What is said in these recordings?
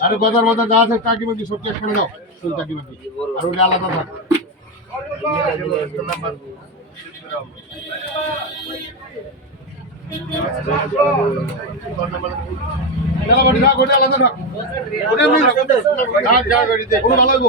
আরে গজার মজা যা আছে টাকি মাকি সব একখানে দাও ফুল টাকি মাকি আর ওটা আলাদা থাক আলাদা থাক ওটা ভালো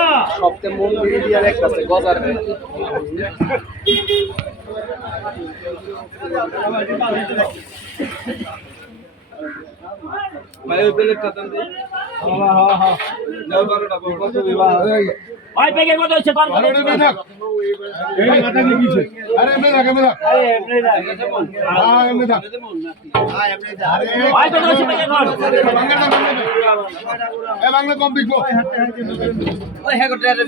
সবচেয়ে মন দিয়ে একটা আছে গজার ভাই ওই প্লেটটা দেন হ্যাঁ হ্যাঁ হ্যাঁ। বারোটা কত বিবাহ ওই পেকের মতো হচ্ছে কম আরে মেয়ে থাক। এই মাথা নিয়ে গিয়েছে। আরে থাক হ্যাঁ এমনি থাক। আরে ওই পেকের হচ্ছে পেকের কম বাংলা না এ বাংলা কম বিকবো ওই হ্যাঁ গোটা রে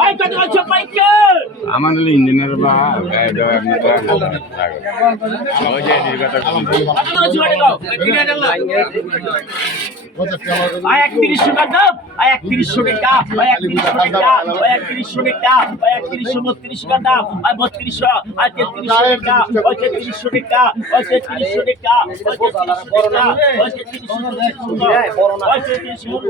ওই পেকের হচ্ছে পেকের আমাদের ইঞ্জিনিয়ার বা গাইড আপনি তো ওই যে কথা কত হচ্ছে পেকের কথা কেমন আয় একত্রিশশো টাকা আয় একত্রিশশো টাকা আয় একত্রিশশো টাকা। আয় একত্রিশশো টাকা একত্রিশশো বত্রিশ টাকা আয় বত্রিশশো আয় তেত্রিশশো টাকা ওই তেত্রিশশো টাকা ওই তেত্রিশশো টাকা ওই তেত্রিশশো টাকা ওই তেত্রিশশো ওই তেত্রিশশো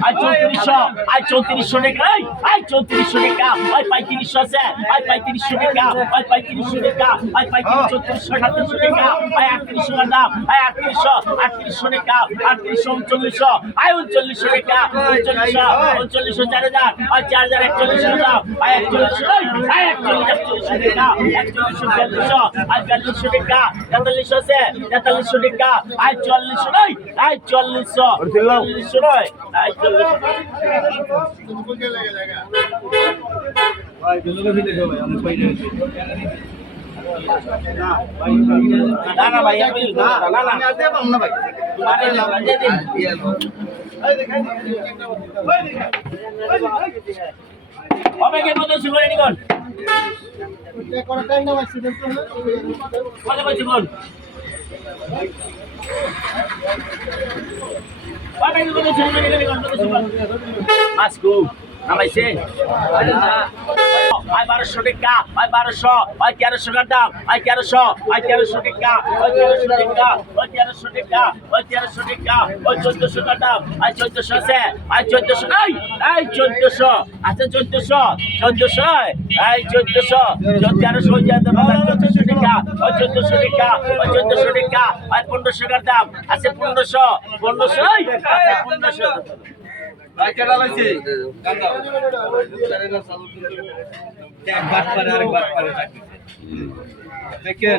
আয় চৌত্রিশশো আয় চৌত্রিশশো টাকা আয় চৌত্রিশশো টাকা আয় পঁয়ত্রিশশো আছে আয় পঁয়ত্রিশশো টাকা আয় পঁয়ত্রিশশো টাকা আয় পঁয়ত্রিশ চৌত্রিশশো সাতত্রিশশো টাকা আয় আটত্রিশশো টাকা আয় আটত্রিশশো আটত্রিশশো টাকা আটত্রিশশো উনচল্লিশশো আয় উনচল্লিশশো টাকা উনচল্লিশশো উনচল্লিশশো চার হাজার আয় চার হাজার একচল্লিশশো টাকা আয় একচল্লিশশো আয় একচল্লিশ একচল্লিশশো টাকা একচল্লিশশো বিয়াল্লিশশো আয় বিয়াল্লিশশো টাকা তেতাল্লিশশো আছে তেতাল্লিশশো টাকা আয় চল্লিশশো নয় আয় চল্লিশশো চল্লিশশো নয় চল্লিশশো না না ভাই না না না ভাই মানে। অবেগের মতো শুভ রেডি কর কত বলছি বল অবেগের মতো শুভ রেডি কর আয় বারোশো টাকা আয় বারোশো আয় তেরোশো টাকা আয় তেরোশো আয় তেরোশো টাকা আয় তেরোশো টাকা আয় তেরোশো টাকা আয় তেরোশো টাকা আয় চোদ্দশো টাকা আয় চোদ্দশো আছে আয় চোদ্দশো নাই আয় চোদ্দশো, আছে চোদ্দশো চোদ্দশো আয় চোদ্দশো তেরোশো চোদ্দশো টাকা আয় চোদ্দশো টাকা আয় চোদ্দশো টাকা আয় পনেরোশো টাকার দাম, আছে পনেরোশো পনেরোশো পনেরোশো। দেখেন।